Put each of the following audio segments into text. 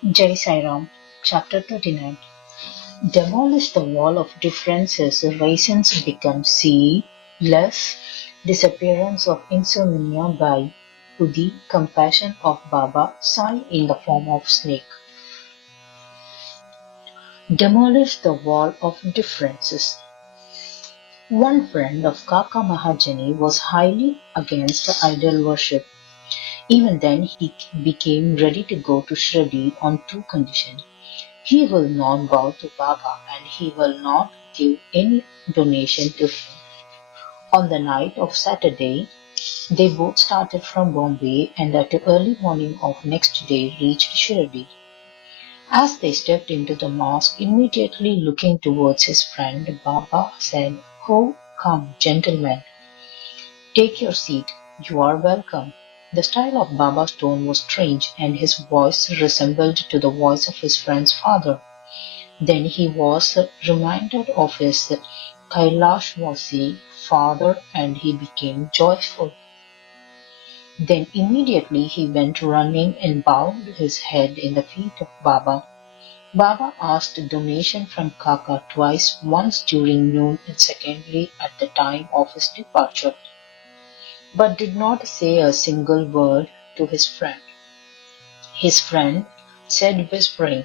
Jai Sai Ram, Chapter 39. Demolish the wall of differences, raisins become C, less disappearance of insomnia by to the compassion of Baba Sai in the form of snake. Demolish the wall of differences. One friend of Kaka Mahajani was highly against idol worship. Even then he became ready to go to Shirdi on two conditions. He will not bow to Baba and he will not give any donation to him. On the night of Saturday, they both started from Bombay and at the early morning of next day reached Shirdi. As they stepped into the mosque, immediately looking towards his friend, Baba said, "Oh, come, gentlemen, take your seat. You are welcome." The style of Baba's tone was strange and his voice resembled to the voice of his friend's father. Then he was reminded of his Kailashvasi father and he became joyful. Then immediately he went running and bowed his head in the feet of Baba. Baba asked donation from Kaka twice, once during noon and secondly at the time of his departure, but did not say a single word to his friend. His friend said whispering,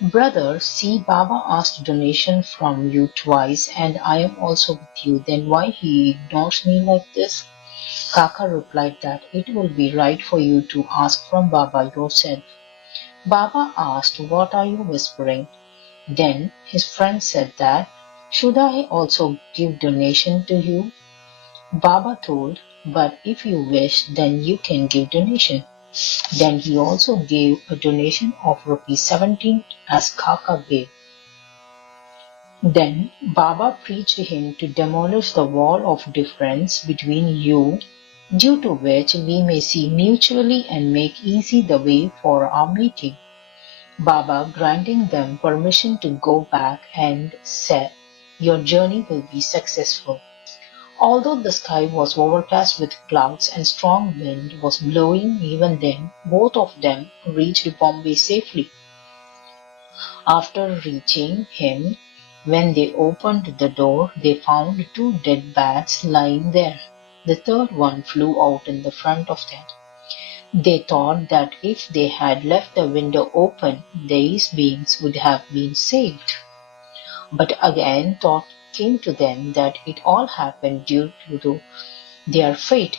"Brother, see Baba asked donation from you twice and I am also with you, then why he ignores me like this?" Kaka replied that it will be right for you to ask from Baba yourself. Baba asked, "What are you whispering?" Then his friend said that, "Should I also give donation to you?" Baba told, "But if you wish, then you can give donation." Then he also gave a donation of ₹17 as Kaka gave. Then Baba preached him to demolish the wall of difference between you, due to which we may see mutually and make easy the way for our meeting. Baba granting them permission to go back and said, "Your journey will be successful." Although the sky was overcast with clouds and strong wind was blowing even then, both of them reached Bombay safely. After reaching him, when they opened the door, they found two dead bats lying there. The third one flew out in the front of them. They thought that if they had left the window open, these beings would have been saved. But again thought came to them that it all happened due to their fate,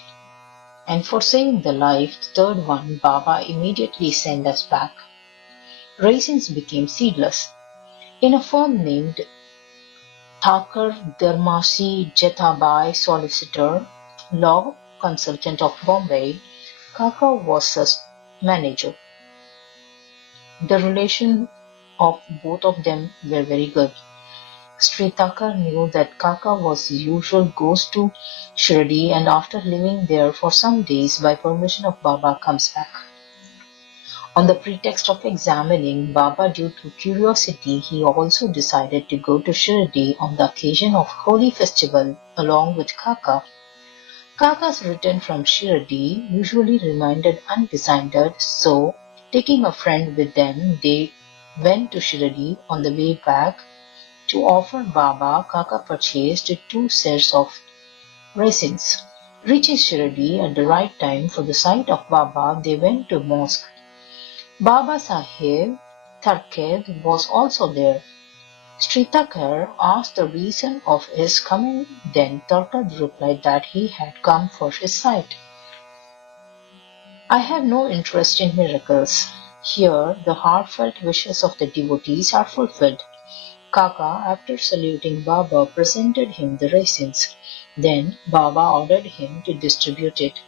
and for saving the life, the third one, Baba immediately sent us back. Raisins became seedless. In a firm named Thakur Dharmasi Jethabai, solicitor, law consultant of Bombay, Kaka was his manager. The relation of both of them were very good. Sri Thakur knew that Kaka was the usual goes to Shirdi and after living there for some days by permission of Baba comes back. On the pretext of examining Baba due to curiosity, he also decided to go to Shirdi on the occasion of Holi festival along with Kaka. Kaka's return from Shirdi usually remained undecided, so taking a friend with them, they went to Shirdi. On the way back, to offer Baba, Kaka purchased 2 sets of raisins. Reaching Shirdi at the right time for the sight of Baba, they went to mosque. Baba Sahib Tharked was also there. Sri Thakur asked the reason of his coming, then Tharked replied that he had come for his sight. "I have no interest in miracles. Here the heartfelt wishes of the devotees are fulfilled." Kaka, after saluting Baba, presented him the raisins. Then Baba ordered him to distribute it.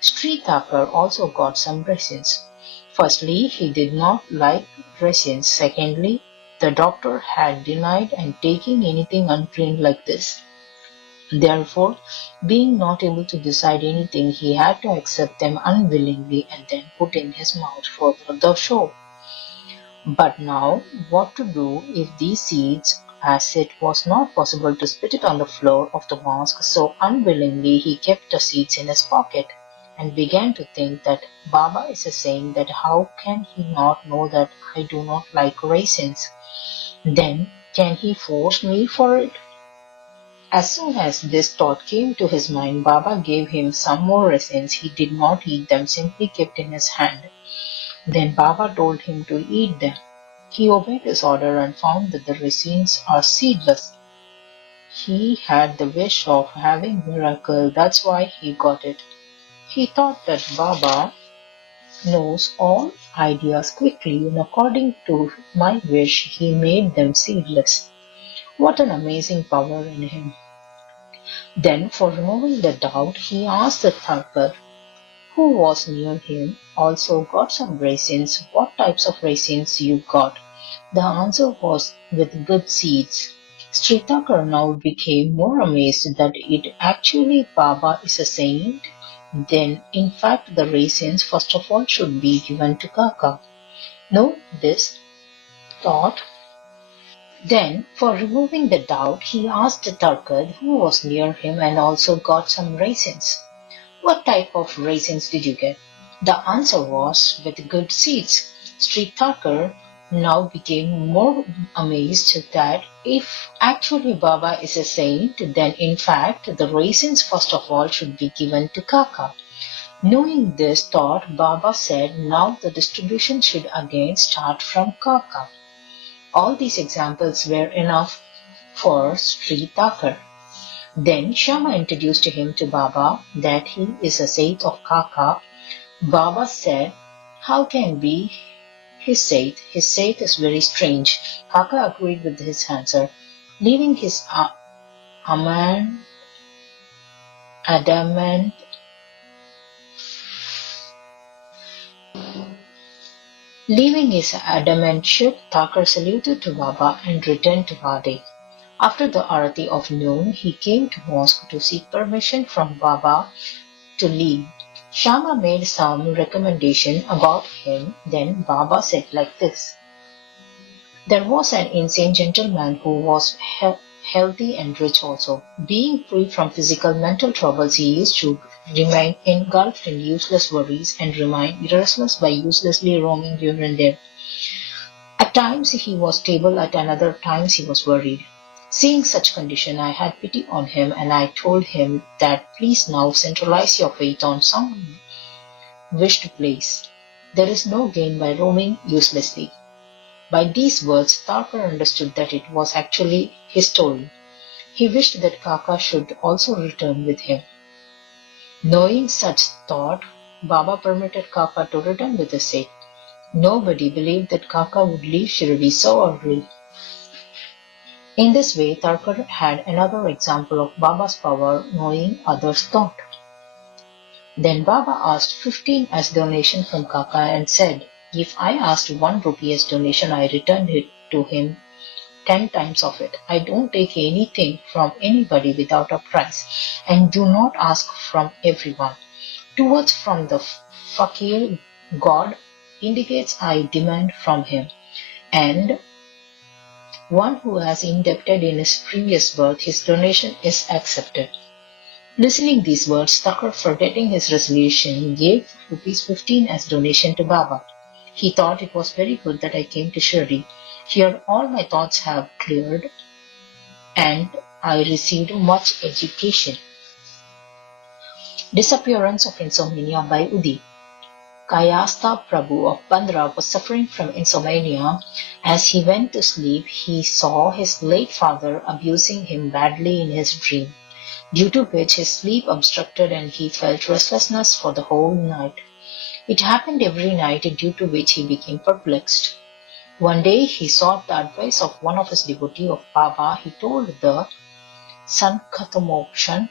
Sri Thakur also got some raisins. Firstly, he did not like raisins. Secondly, the doctor had denied and taking anything untrained like this. Therefore, being not able to decide anything, he had to accept them unwillingly and then put in his mouth for the show. But now, what to do if these seeds, as it was not possible to spit it on the floor of the mosque, so unwillingly he kept the seeds in his pocket and began to think that Baba is saying that how can he not know that I do not like raisins? Then can he force me for it? As soon as this thought came to his mind, Baba gave him some more raisins. He did not eat them, simply kept in his hand. Then Baba told him to eat them. He obeyed his order and found that the raisins are seedless. He had the wish of having miracle, that's why he got it. He thought that Baba knows all ideas quickly, and according to my wish, he made them seedless. What an amazing power in him! Then, for removing the doubt, he asked the Thakur, who was near him, also got some raisins. What types of raisins you got? The answer was with good seeds. Sri Thakur now became more amazed that it actually Baba is a saint. Then, in fact, the raisins first of all should be given to Kaka. No, this thought. Then, for removing the doubt, he asked the Tarkad who was near him and also got some raisins. What type of raisins did you get? The answer was with good seeds. Sri Thakur now became more amazed that if actually Baba is a saint, then in fact the raisins first of all should be given to Kaka. Knowing this thought, Baba said, now the distribution should again start from Kaka. All these examples were enough for Sri Thakur. Then Shama introduced him to Baba that he is a Saint of Kaka. Baba said, how can be his Saint? His Saint is very strange. Kaka agreed with his answer. Leaving his adamant ship, Thakur saluted to Baba and returned to Wadi. After the arati of noon, he came to mosque to seek permission from Baba to leave. Shama made some recommendation about him. Then Baba said like this. There was an insane gentleman who was healthy and rich also. Being free from physical mental troubles, he used to remain engulfed in useless worries and remain restless by uselessly roaming here and there. At times he was stable, at another times he was worried. Seeing such condition, I had pity on him and I told him that please now centralize your faith on some wished place. There is no gain by roaming uselessly. By these words, Thakur understood that it was actually his story. He wished that Kaka should also return with him. Knowing such thought, Baba permitted Kaka to return with the Saint. Nobody believed that Kaka would leave Shirdi so early. In this way, Thakur had another example of Baba's power, knowing others' thought. Then Baba asked 15 as donation from Kaka and said, if I asked 1 rupee as donation, I returned it to him 10 times of it. I don't take anything from anybody without a price and do not ask from everyone. 2 words from the fakir God indicates I demand from him, and one who has indebted in his previous birth, his donation is accepted. Listening these words, Thakur, forgetting his resolution, gave rupees 15 as donation to Baba. He thought it was very good that I came to Shirdi. Here all my thoughts have cleared and I received much education. Disappearance of insomnia by Udi. Kayastha Prabhu of Bandra was suffering from insomnia. As he went to sleep, he saw his late father abusing him badly in his dream, due to which his sleep obstructed and he felt restlessness for the whole night. It happened every night, due to which he became perplexed. One day he sought the advice of one of his devotees of Baba. He told the Sankatamokshan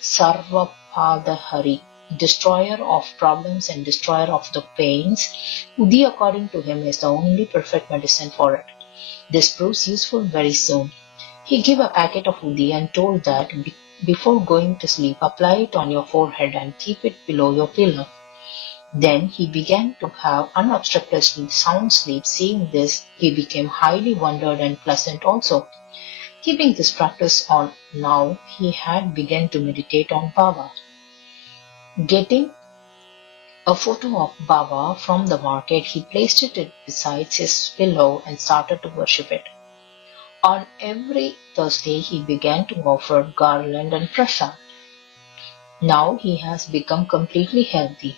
Sarvapadahari, destroyer of problems and destroyer of the pains. Udi, according to him, is the only perfect medicine for it. This proves useful very soon. He gave a packet of Udi and told that before going to sleep, apply it on your forehead and keep it below your pillow. Then he began to have unobstructed sound sleep. Seeing this, he became highly wondered and pleasant also. Keeping this practice on, now he had begun to meditate on Baba. Getting a photo of Baba from the market. He placed it beside his pillow and started to worship it. On every Thursday he began to offer garland and prasad. Now he has become completely healthy.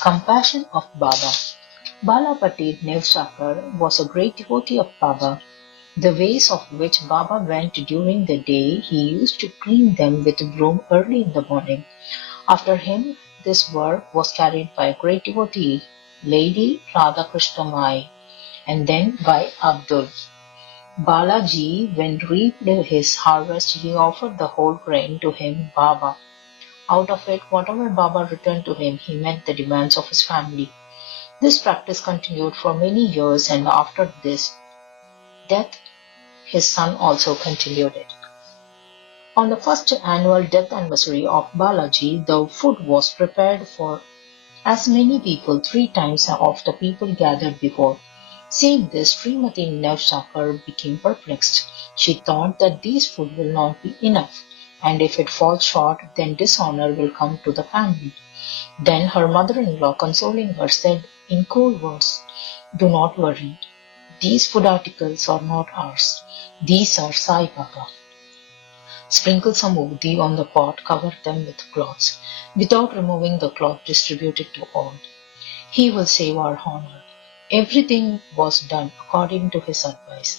Compassion of Baba. Bala Patel Nevsakar was a great devotee of Baba. The ways of which Baba went during the day, he used to clean them with a broom early in the morning. After him, this work was carried by a great devotee, Lady Radhakrishna Mai, and then by Abdul. Balaji, when reaped his harvest, he offered the whole grain to him, Baba. Out of it, whatever Baba returned to him, he met the demands of his family. This practice continued for many years, and after this death, his son also continued it. On the first annual death anniversary of Balaji, the food was prepared for as many people 3 times of the people gathered before. Seeing this, Srimati Nevsakar became perplexed. She thought that this food will not be enough, and if it falls short, then dishonor will come to the family. Then her mother-in-law, consoling her, said in cool words, "Do not worry. These food articles are not ours. These are Sai Baba. Sprinkle some uddi on the pot, cover them with cloths. Without removing the cloth, distribute it to all. He will save our honor." Everything was done according to his advice.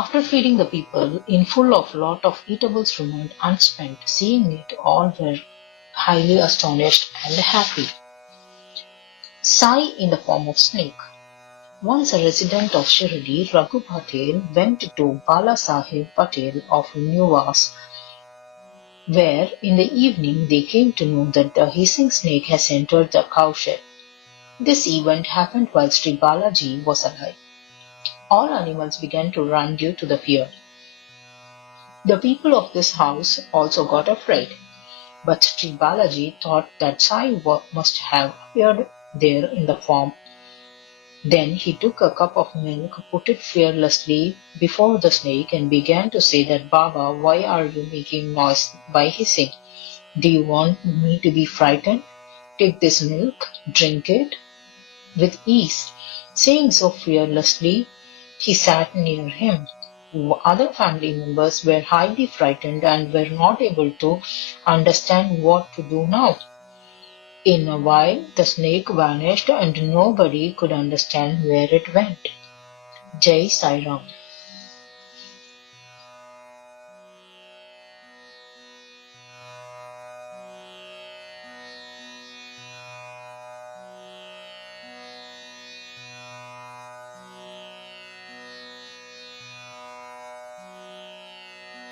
After feeding the people, in full of lot of eatables remained unspent. Seeing it, all were highly astonished and happy. Sai in the form of snake. Once a resident of Shirdi, Raghu Patel, went to Bala Sahib Patel of Newas, where in the evening they came to know that the hissing snake has entered the cowshed. This event happened while Sri Balaji was alive. All animals began to run due to the fear. The people of this house also got afraid, but Sri Balaji thought that Sai must have appeared there in the form. Then he took a cup of milk, put it fearlessly before the snake, and began to say that, "Baba, why are you making noise by hissing? Do you want me to be frightened? Take this milk, drink it with ease." Saying so fearlessly, he sat near him. Other family members were highly frightened and were not able to understand what to do now. In a while, the snake vanished and nobody could understand where it went. Jai Sai Ram.